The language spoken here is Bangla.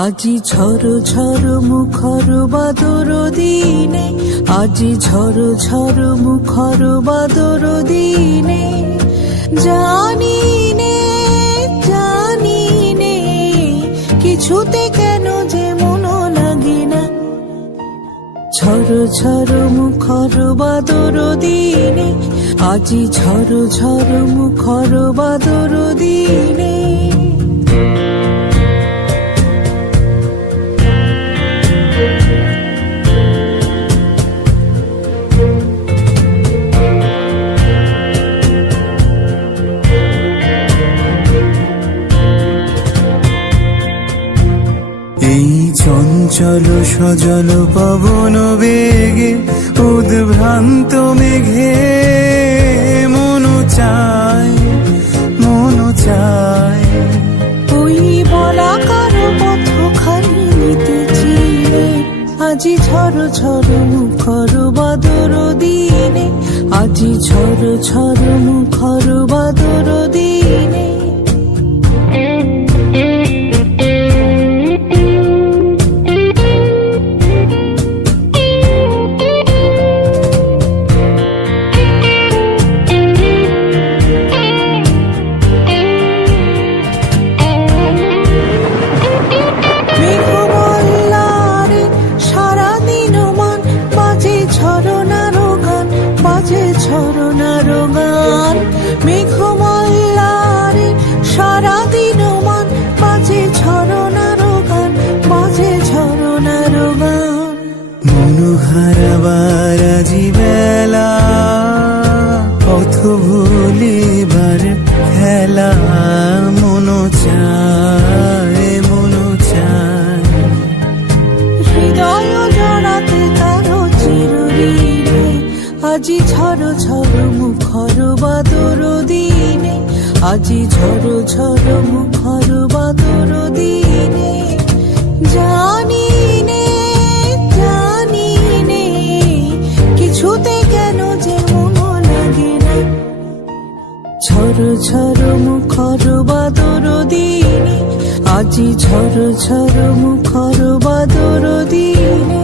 আজি ঝড় ঝড় মুখর বাদর দিনে, আজি ঝড় ঝড় মুখর বাদর দিনে, জানি নে কিছুতে কেন যে মন লাগে না। ঝড় ঝড় মুখর বাদর দিনে, আজি ঝড় ঝড় মুখর বাদর দিনে। এই চঞ্চল সজল পবন বেগে উদ্ভ্রান্ত মেঘে মন চায় ওই বলাকার পথ খালি নিতেছি, আজি ঝড় ঝড় মুখর বাদর দিনে, আজি ঝড় ঝড় মুখর বাদর দিনে। ঝরনার গান মেঘমাল্লারে সারাদিন মান বাজে, ঝরনার গান বাজে, ঝরনার গান। মনু হারাবার আজি বেলা, পথ ভুলিবার খেলা, মন চায় হৃদয় জড়াতে কারো চিরদিনে, আজি ঝড় ঝড় মুখর বাদর দিনে, আজি ঝড় ঝড় মুখর বাদর দিনে, জানি নে কিছুতে কেন যে মন লাগে না। ঝড় ঝড় মুখর বাদর দিনে, আজি ঝড় ঝড় মুখর বাদর দিনে।